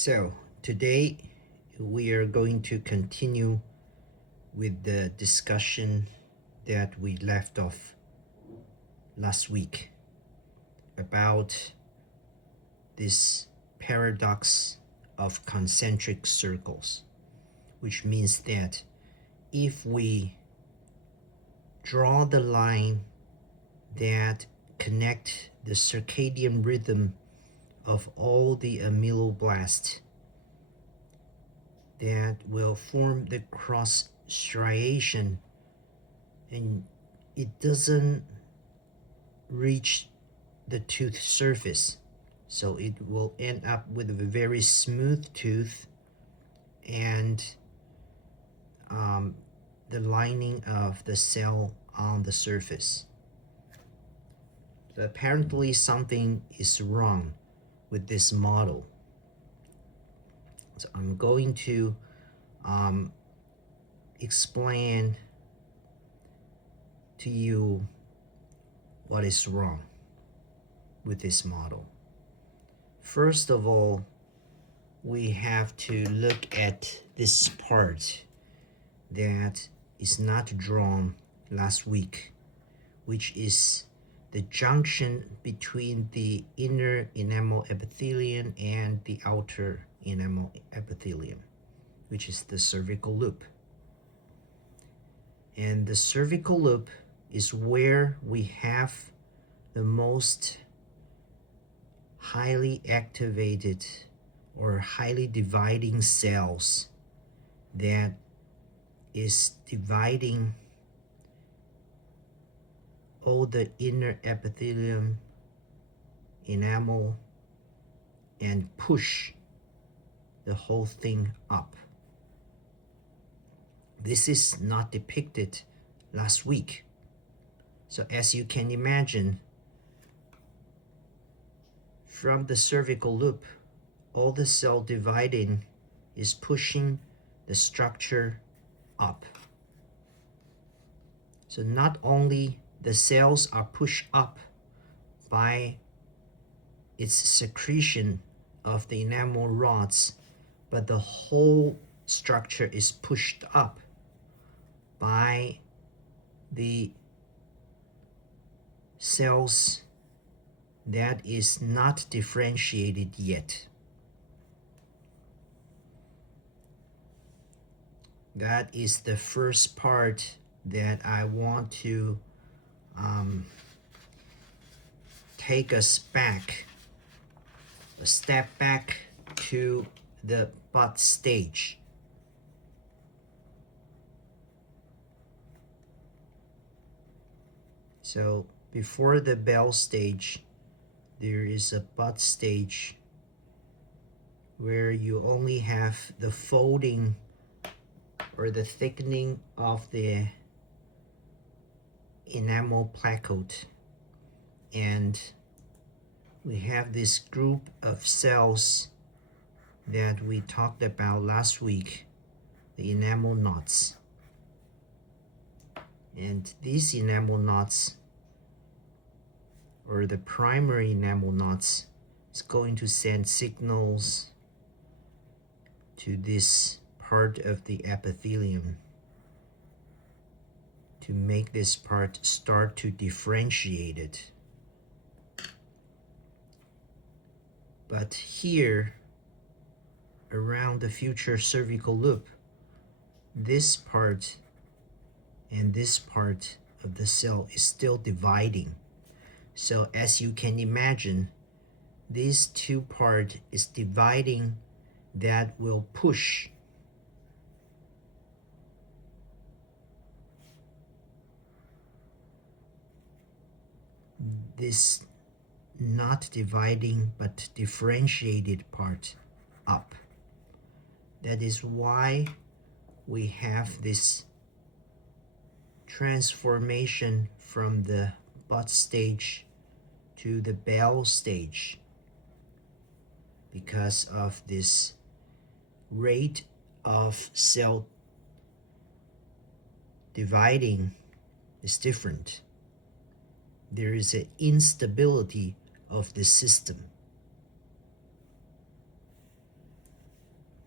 So today we are going to continue with the discussion that we left off last week about this paradox of concentric circles, which means that if we draw the line that connect the circadian rhythm of all the ameloblasts that will form the cross striation, and it doesn't reach the tooth surface, so it will end up with a very smooth tooth and the lining of the cell on the surface. So apparently something is wrong with this model. So I'm going to explain to you what is wrong with this model. First of all, we have to look at this part that is not drawn last week, which is the junction between the inner enamel epithelium and the outer enamel epithelium, which is the cervical loop. And the cervical loop is where we have the most highly activated or highly dividing cells that is dividing all the inner epithelium enamel and push the whole thing up. This is not depicted last week. So as you can imagine, from the cervical loop, all the cell dividing is pushing the structure up. So not only the cells are pushed up by its secretion of the enamel rods, but the whole structure is pushed up by the cells that is not differentiated yet. That is the first part that I want to take us back, a step back to the bud stage. So before the bell stage, there is a bud stage where you only have the folding or the thickening of the enamel placoat, and we have this group of cells that we talked about last week, the enamel knots. And these enamel knots, or the primary enamel knots, is going to send signals to this part of the epithelium to make this part start to differentiate it. But here, around the future cervical loop, this part and this part of the cell is still dividing. So as you can imagine, these two parts is dividing that will push this not dividing but differentiated part up. That is why we have this transformation from the bud stage to the bell stage, because of this rate of cell dividing is different. There is an instability of the system.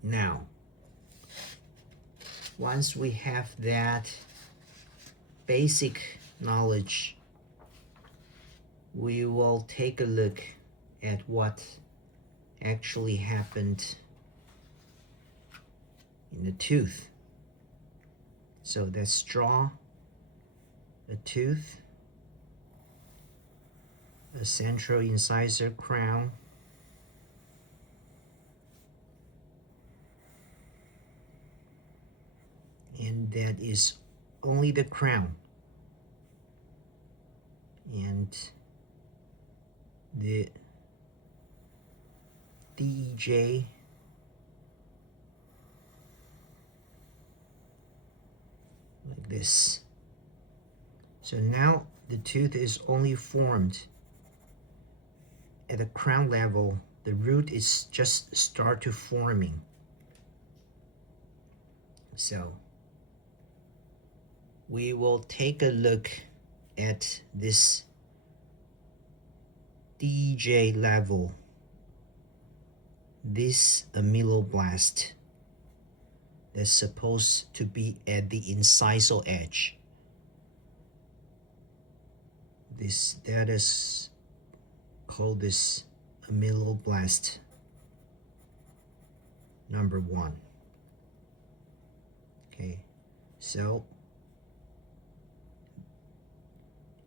Now, once we have that basic knowledge, we will take a look at what actually happened in the tooth. So let's draw a tooth, a central incisor crown, and that is only the crown, and the DEJ like this. So now the tooth is only formed at the crown level. The root is just start to forming. So we will take a look at this DEJ level, this ameloblast that's supposed to be at the incisal edge. That is called this ameloblast number 1. Okay, so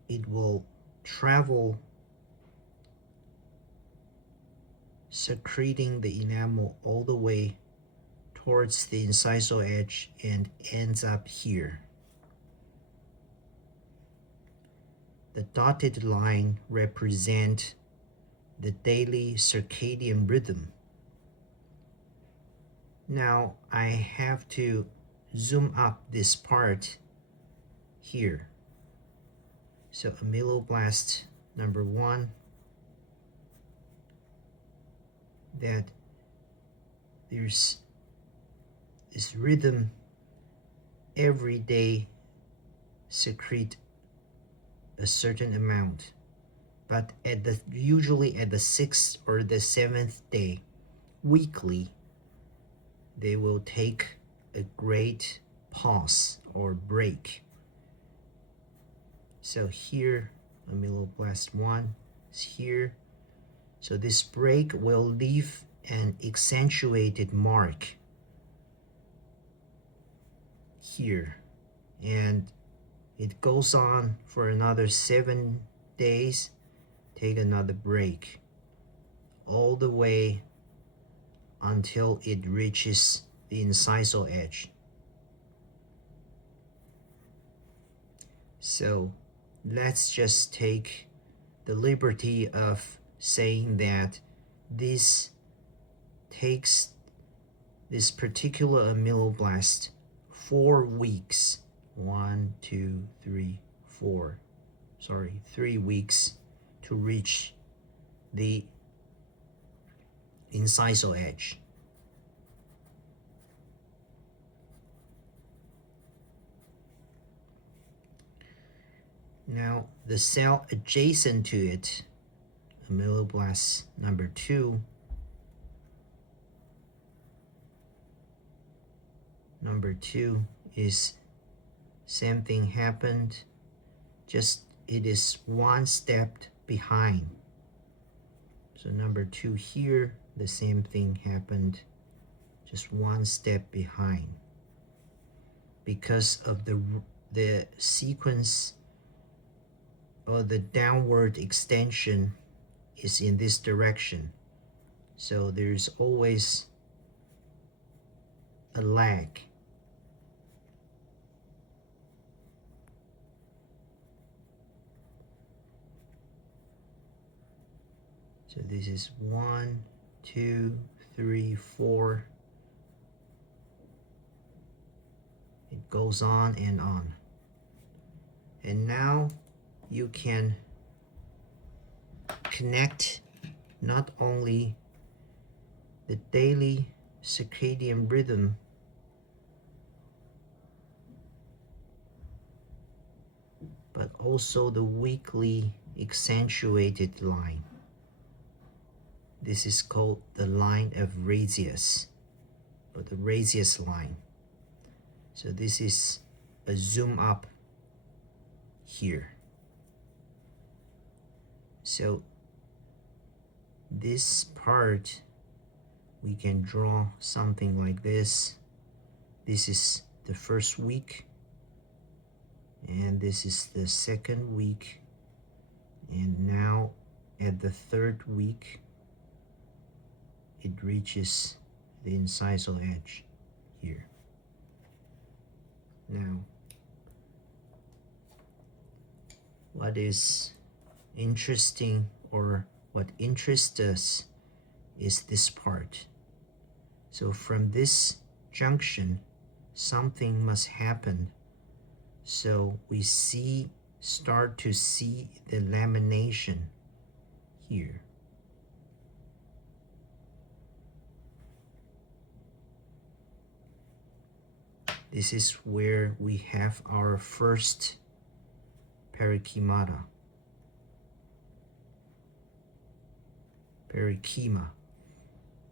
it will travel secreting the enamel all the way towards the incisal edge and ends up here. The dotted line represent the daily circadian rhythm. Now I have to zoom up this part here. So ameloblast number 1, that there's this rhythm every day secrete a certain amount, but usually at the 6th or the 7th day, weekly, they will take a great pause or break. So here, ameloblast 1 is here. So this break will leave an accentuated mark here, and it goes on for another 7 days, take another break, all the way until it reaches the incisal edge. So let's just take the liberty of saying that this takes this particular ameloblast 4 weeks, 3 weeks to reach the incisal edge. Now the cell adjacent to it, ameloblast number 2, is same thing happened, just it is 1 step behind. So number 2 here, the same thing happened, just 1 step behind, because of the sequence or the downward extension is in this direction. So there's always a lag. So this is 1, 2, 3, 4. It goes on and on. And now you can connect not only the daily circadian rhythm, but also the weekly accentuated line. This is called the line of radius. or the radius line. So this is a zoom up here. So this part, we can draw something like this. This is the first week, and this is the second week, and now at the third week it reaches the incisal edge here. Now what is interesting, or what interests us, is this part. So from this junction something must happen, so we start to see the lamination here. This is where we have our first parenchyma.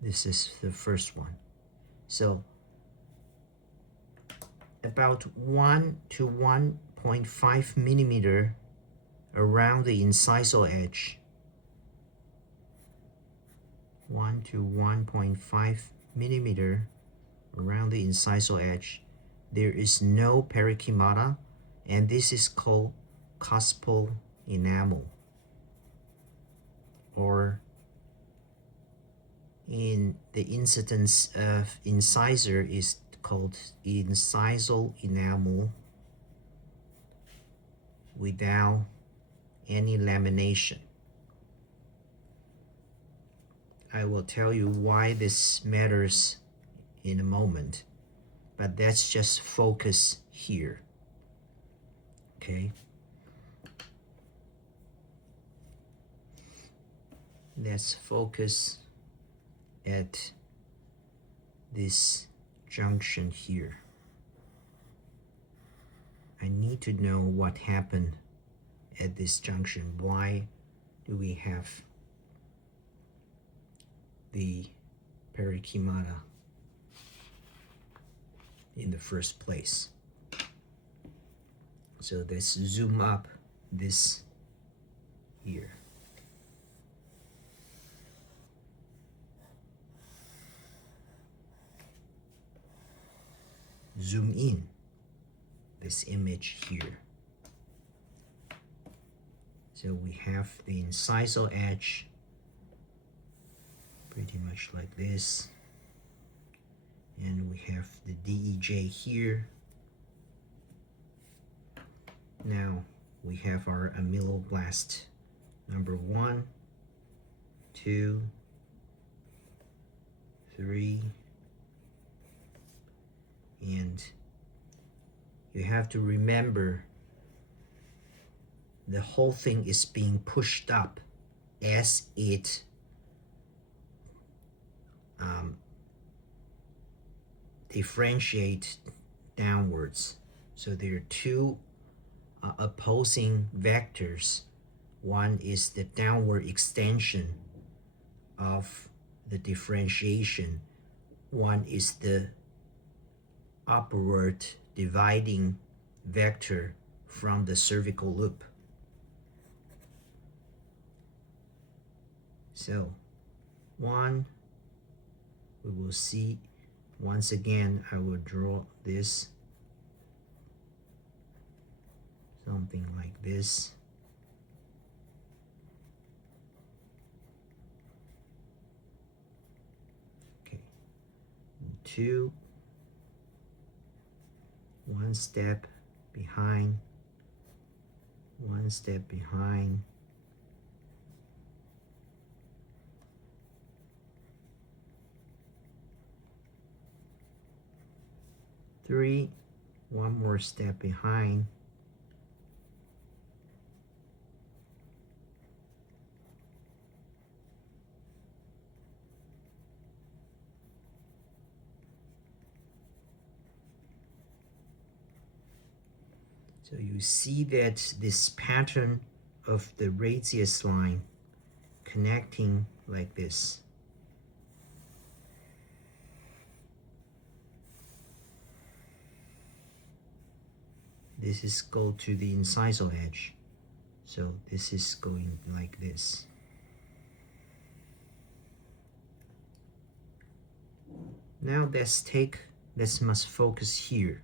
This is the first one. So about 1 to 1.5 millimeter around the incisal edge. 1 to 1.5 millimeter around the incisal edge. There is no parenchyma, and this is called cuspal enamel, or in the incidence of incisor is called incisal enamel without any lamination. I will tell you why this matters in a moment, but let's just focus here. Okay. Let's focus at this junction here. I need to know what happened at this junction. Why do we have the parenchyma in the first place? So let's zoom up this here. Zoom in this image here. So we have the incisal edge pretty much like this, and we have the DEJ here. Now we have our ameloblast number 1, 2, 3, and you have to remember the whole thing is being pushed up as it differentiate downwards. So there are two opposing vectors. One is the downward extension of the differentiation. One is the upward dividing vector from the cervical loop. So one, we will see once again, I will draw this, something like this. Okay, 2, one step behind, one step behind. 3, one more step behind. 'So you see that this pattern of the radius line connecting like this. this is go to the incisal edge. So this is going like this. Now let's must focus here,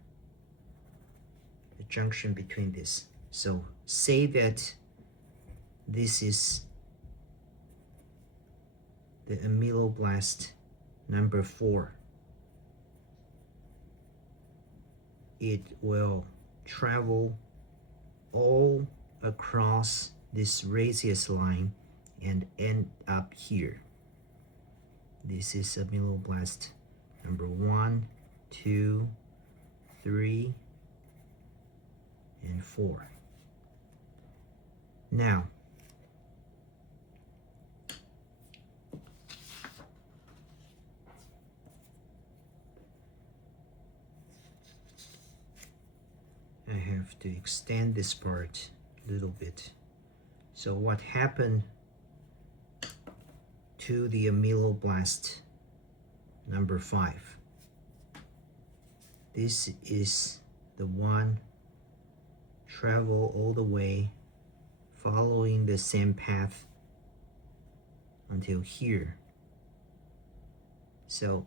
the junction between this. So say that this is the ameloblast number 4. It will travel all across this radius line and end up here. This is ameloblast number 1, 2, 3, and 4. Now, I have to extend this part a little bit. So what happened to the ameloblast number 5? This is the one travel all the way following the same path until here. So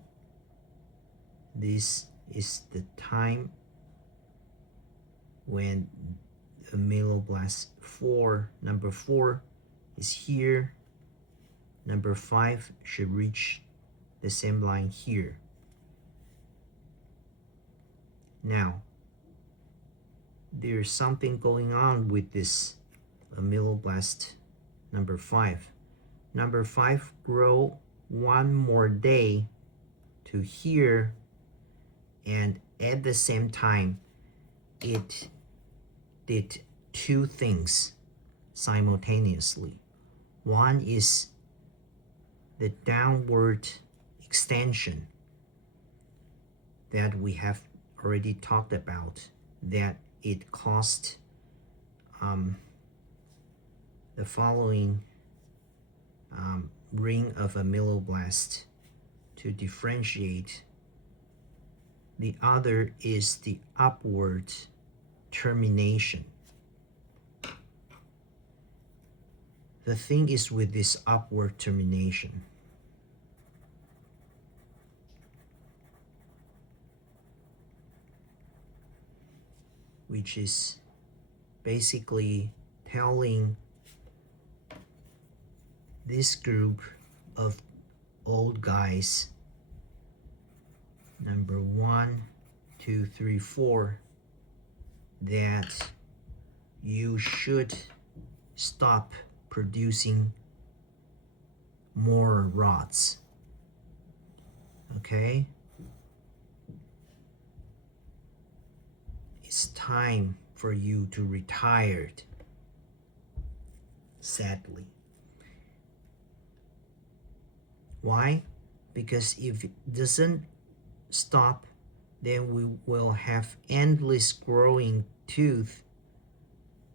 this is the time when ameloblast 4, number 4 is here. Number 5 should reach the same line here. Now, there's something going on with this ameloblast number 5. Number 5 grow one more day to here, and at the same time it did two things simultaneously. One is the downward extension that we have already talked about, that it caused the following ring of ameloblast to differentiate. The other is the upward termination. The thing is with this upward termination, which is basically telling this group of old guys, number 1, 2, 3, 4, that you should stop producing more rods. Okay? It's time for you to retire, sadly. Why? Because if it doesn't stop, then we will have endless growing tooth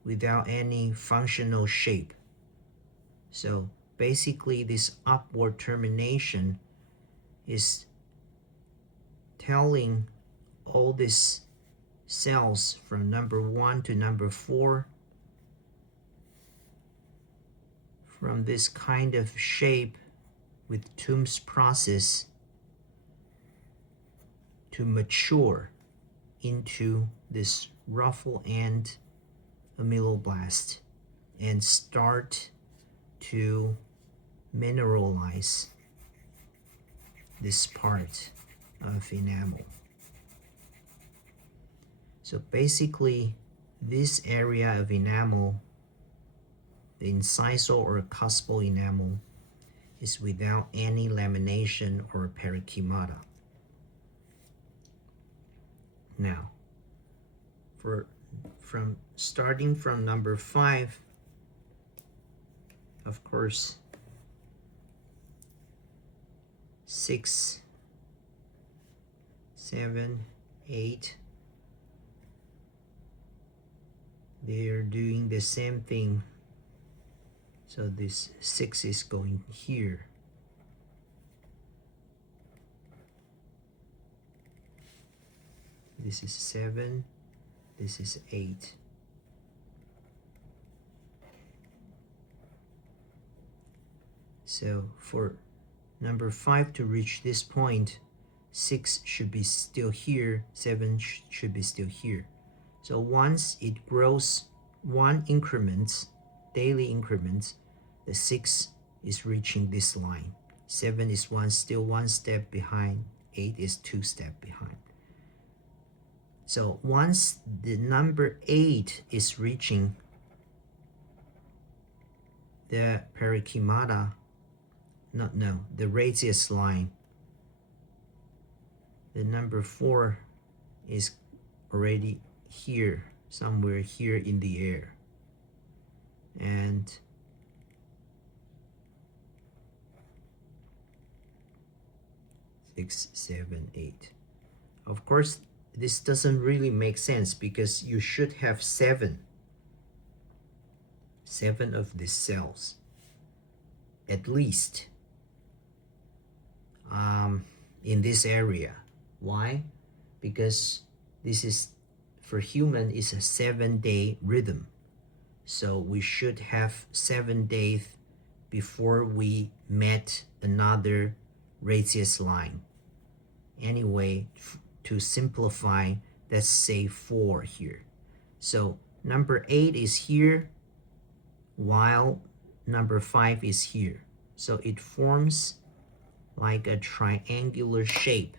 without any functional shape. So basically this upward termination is telling all these cells from number 1 to number 4 from this kind of shape with Toombs process to mature into this ruffle end ameloblast and start to mineralize this part of enamel. So basically this area of enamel, the incisal or cuspal enamel, is without any lamination or parenchyma. Now, starting from number 5, of course, 6, 7, 8, they are doing the same thing. So this 6 is going here. This is 7, This is 8. So for number 5 to reach this point, 6 should be still here, 7 should be still here. So once it grows 1 increment, daily increments, the 6 is reaching this line. 7 is still 1 step behind, 8 is 2 steps behind. So once the number 8 is reaching the perikymata, the radius line, the number 4 is already here, somewhere here in the air. And six, 7, 8. Of course, this doesn't really make sense because you should have 7 of these cells, at least, in this area. Why? Because this is, for human, is a 7-day rhythm. So we should have 7 days before we met another radius line. Anyway, to simplify, let's say 4 here. So number 8 is here, while number 5 is here. So it forms like a triangular shape.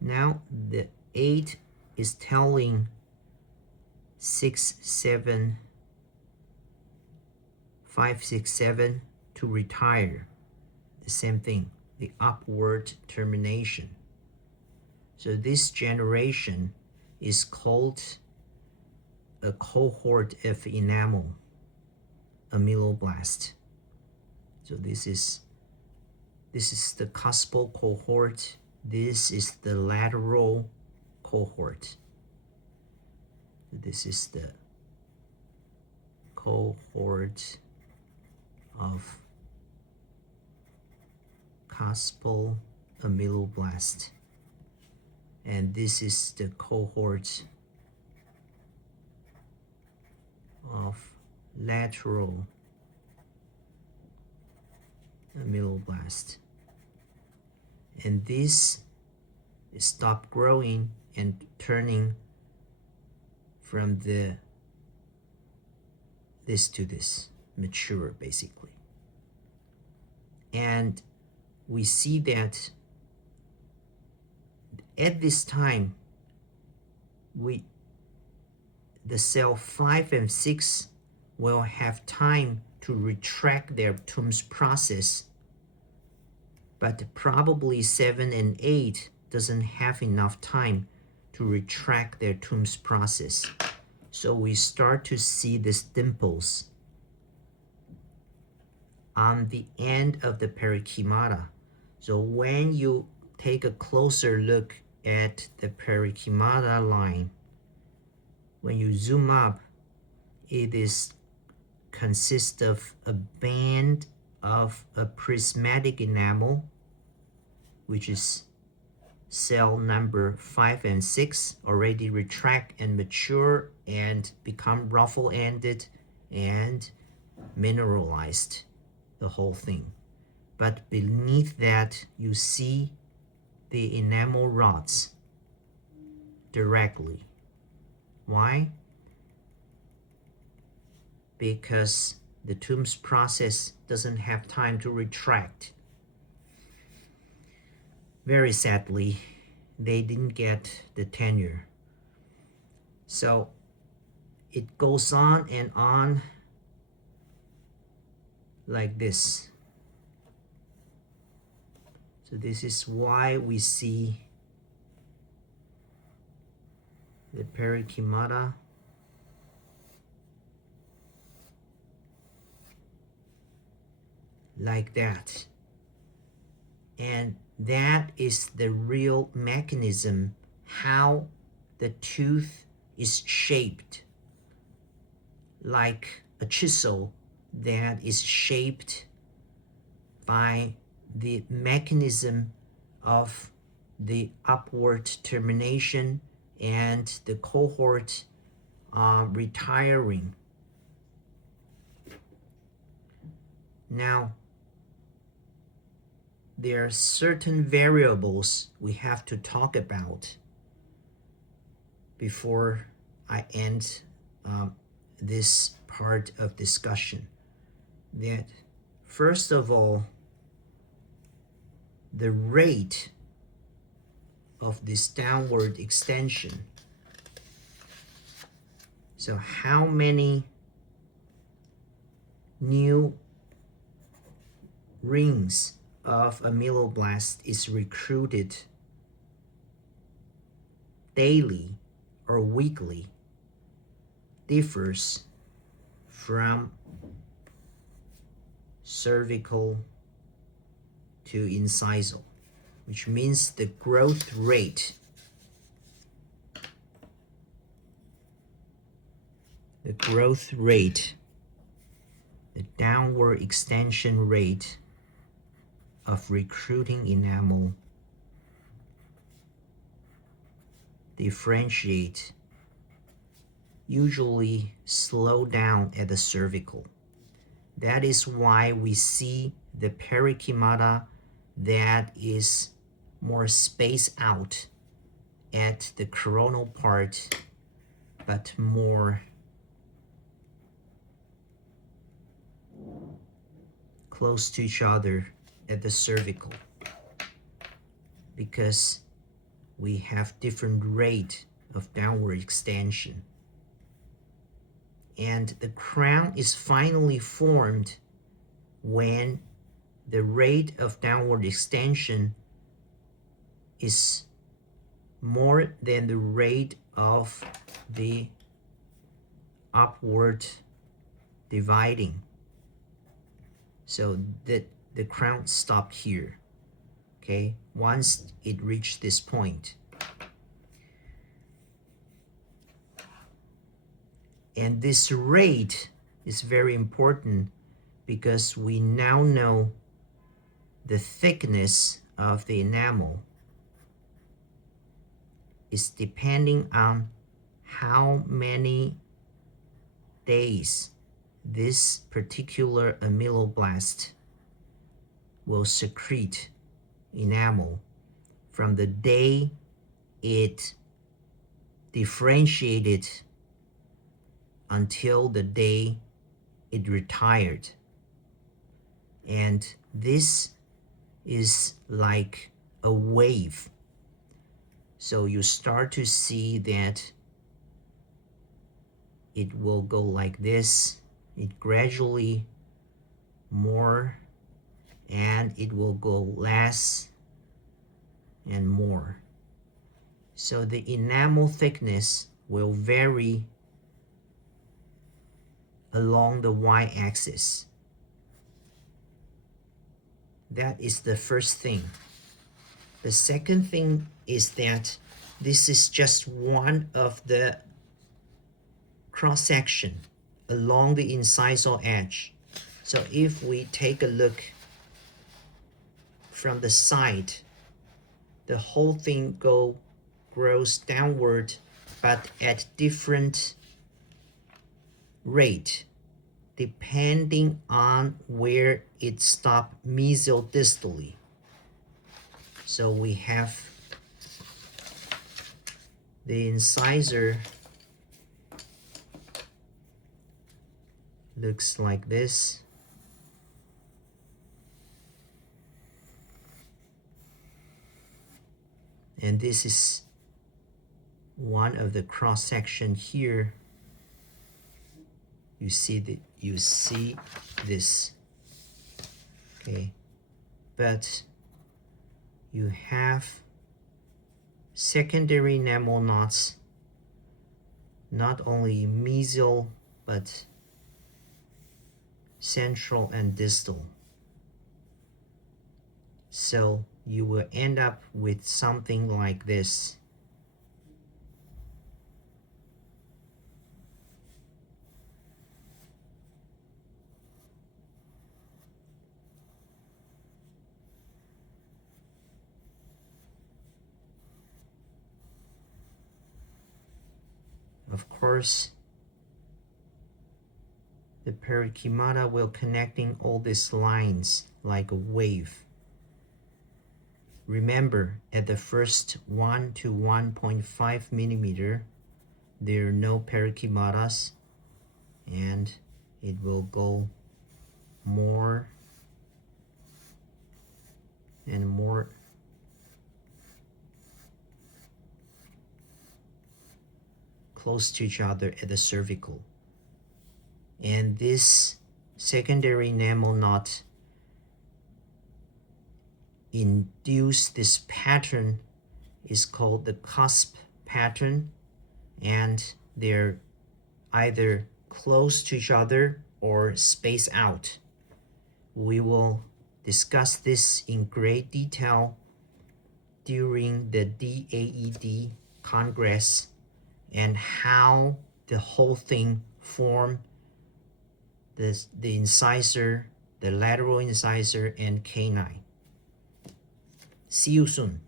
Now the 8 is telling 6, 7, 5, 6, 7 to retire. The same thing, the upward termination. So this generation is called a cohort of enamel ameloblast. So this is the cuspal cohort. This is the lateral cohort. This is the cohort of cuspal ameloblast. And this is the cohort of lateral ameloblast. And this stop growing and turning from this to this, mature basically. And we see that at this time, the cell 5 and 6 will have time to retract their Toombs process, but probably 7 and 8 doesn't have enough time to retract their Toombs process. So we start to see these dimples on the end of the perikymata. So when you take a closer look at the perikymata line, when you zoom up, it consists of a band of a prismatic enamel, which is cell number 5 and 6, already retract and mature and become ruffle-ended and mineralized, the whole thing. But beneath that, you see the enamel rods directly. Why? Because the Toombs process doesn't have time to retract. Very sadly, they didn't get the tenure. So it goes on and on like this. So this is why we see the perikymata like that. And that is the real mechanism how the tooth is shaped, like a chisel that is shaped by the mechanism of the upward termination and the cohort retiring. Now, there are certain variables we have to talk about before I end this part of discussion. That first of all, the rate of this downward extension. So how many new rings of ameloblast is recruited daily or weekly differs from cervical to incisal, which means the growth rate, the downward extension rate of recruiting enamel differentiate usually slow down at the cervical. That is why we see the perikymata that is more spaced out at the coronal part, but more close to each other at the cervical, because we have different rate of downward extension. And the crown is finally formed when the rate of downward extension is more than the rate of the upward dividing. So that the crown stopped here, okay, once it reached this point. And this rate is very important because we now know the thickness of the enamel is depending on how many days this particular ameloblast will secrete enamel from the day it differentiated until the day it retired. And this is like a wave. So you start to see that it will go like this, it gradually more, and it will go less and more. So the enamel thickness will vary along the y-axis. That is the first thing. The second thing is that this is just one of the cross-section along the incisal edge. So if we take a look from the side, the whole thing grows downward, but at different rate depending on where it stopped mesial-distally. So we have the incisor looks like this. And this is one of the cross section here. You see this, okay, but you have secondary enamel knots, not only mesial but central and distal. So you will end up with something like this. Of course, the parenchyma will connecting all these lines like a wave. Remember, at the first 1 to 1.5 millimeter, there are no parenchymas, and it will go more and more close to each other at the cervical. And this secondary enamel knot induce this pattern is called the cusp pattern, and they're either close to each other or space out. We will discuss this in great detail during the DAED Congress and how the whole thing form the incisor, the lateral incisor, and canine. See you soon.